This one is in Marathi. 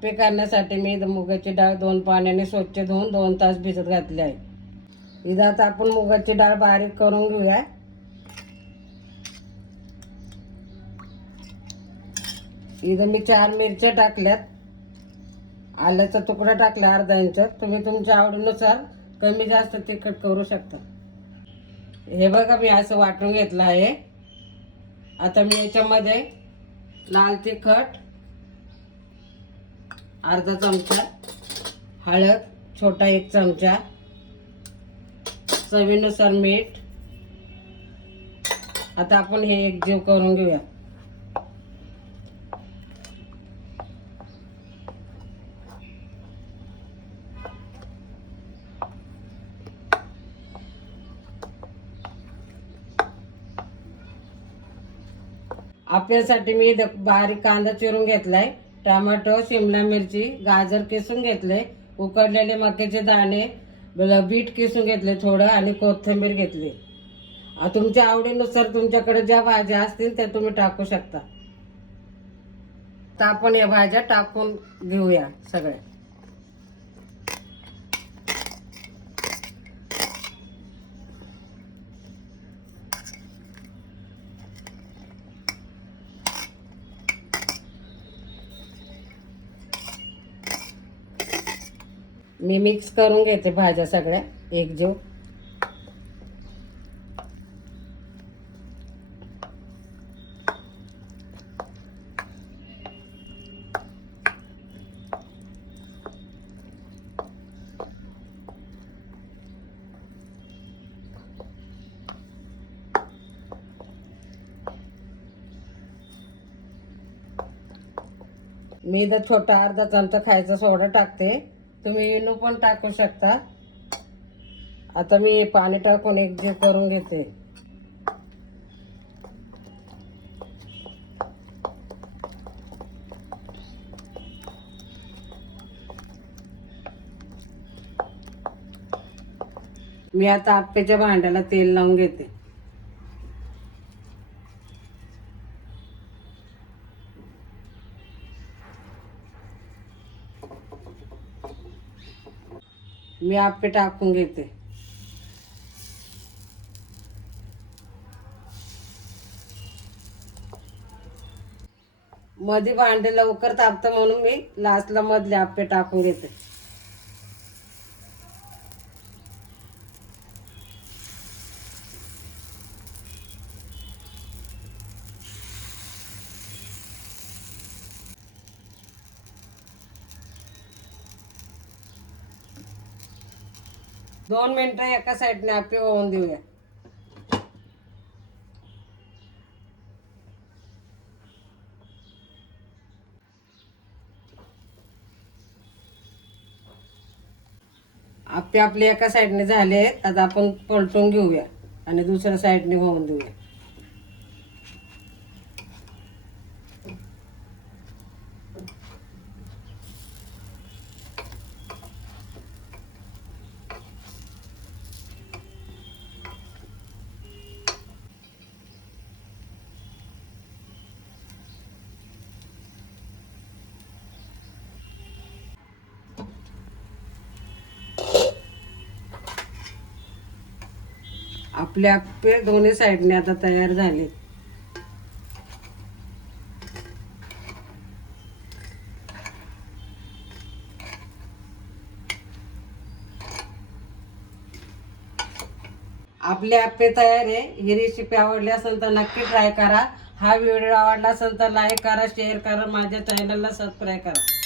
आप्पे करण्यासाठी मी इथं मुगाची डाळ दोन पाण्याने स्वच्छ धुवून दोन तास भिजत घातली आहे. इथं आता आपण मुगाची डाळ बारीक करून घेऊया. इथं मी चार मिरच्या टाकल्यात. आल्याचा तुकडा टाकला अर्धा इंच. तुम्ही तुमच्या आवडीनुसार कमी जास्त तिखट करू शकता. हे बघा मी असं वाटून घेतलं आहे. आता मी याच्यामध्ये लाल तिखट अर्धा चमचा हळद छोटा एक चमचा चवीनुसार मीठ. आता आपण हे एक जीव करून घेऊया. आपल्यासाठी मी बारीक कांदा चिरून घेतलाय. टमाटो शिमला मिरची गाजर किसून घेतले उकडलेले मक्याचे दाणे बीट किसून घेतले थोडं आणि कोथिंबीर घेतली. तुमच्या आवडीनुसार तुमच्याकडे ज्या भाज्या असतील त्या तुम्ही टाकू शकता. तर आपण या भाज्या टाकून घेऊया सगळ्या. मी मिक्स करून घेते भाज्या सगळ्या. एक जीव. मी तर छोटा अर्धा चमचा खायचा सोडा टाकते. तुम्ही इनो पण टाकू शकता. आता मी पाणी टाकून एक करून घेते. मी आता आप्याच्या भांड्याला तेल लावून घेते. मी आप्पे टाकून घेते. मध्ये भांडे लवकर तापतं म्हणून मी लास्टला मधले आप्पे टाकून घेते. दोन मिनिटं एका साईडने आप्पे होऊन देऊया. आप्पे आपले एका साईडने झाले आता आपण पलटून घेऊया आणि दुसऱ्या साईडने होऊन देऊया. आपले आपे दोन्ही साईडने आता तयार झाले. आपले आप्पे तयार आहे. ही रेसिपी आवडली असेल तर नक्की ट्राय करा. हा व्हिडिओ आवडला असेल तर लाईक करा शेअर करा माझ्या चॅनलला सबस्क्राईब करा.